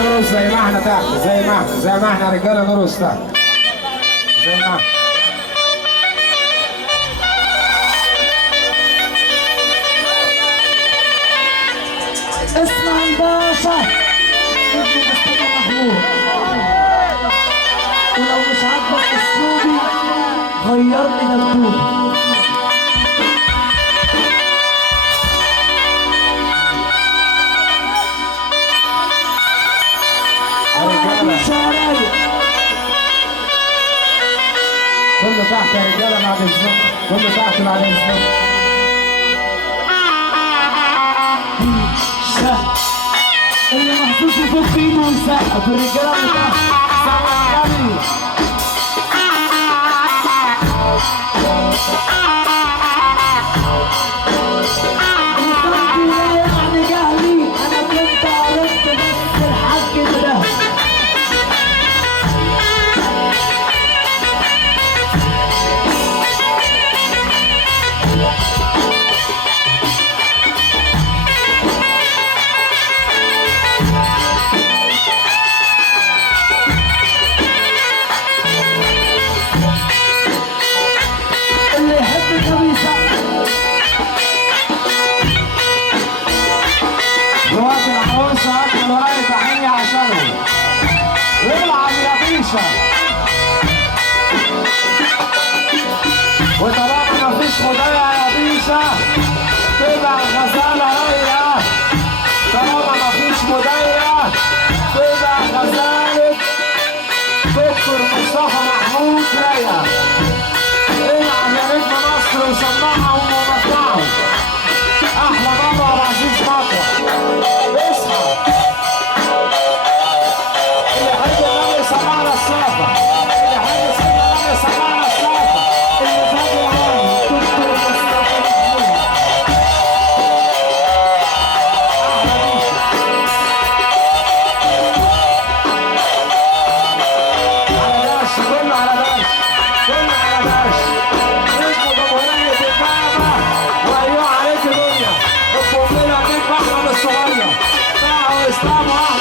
نرقص زي ما احنا تحت، زي ما احنا رجاله نرقص تحت زي ما احنا. اسمع الباشا ابن مصطفى محمود، ولو مش عاجبك اسلوبي غير لي دبدوبي. كله تحت يا رجاله بعد اذنكم، كله تحت بعد اذنكم. اللي محظوظ يفك ايده ويسقف الرجاله اللي تحت سقف جميل. يعني جهلي انا كنت عرفت بس الحاج ده اللي يحب النبي يسقف. دلوقتي العروسه اكل ورقه تحيه عشانهم. والعب يا بيشا. وطالما مفيش مضيع يا بيشا تبقى الغزاله رايقه. طالما مفيش مضيع تبقى غزاله دكتور مصطفى محمود رايقه. العب يا نجم مصر وسمعهم ومطلعهم. احلى بابا عبد العزيز مطرح. اصحى. اللي يحب النبي سمعنا الصافه. اللي يحب سيدنا النبي سمعنا الصافه. اللي فاضي عادي دكتور مصطفى محمود. على داش كله على داش كله على داش. نجم جمهورية الكعبة وأيوه عليك دنيا. القنبلة نجم أحمد الصغير. طلعوا اسلام واحد.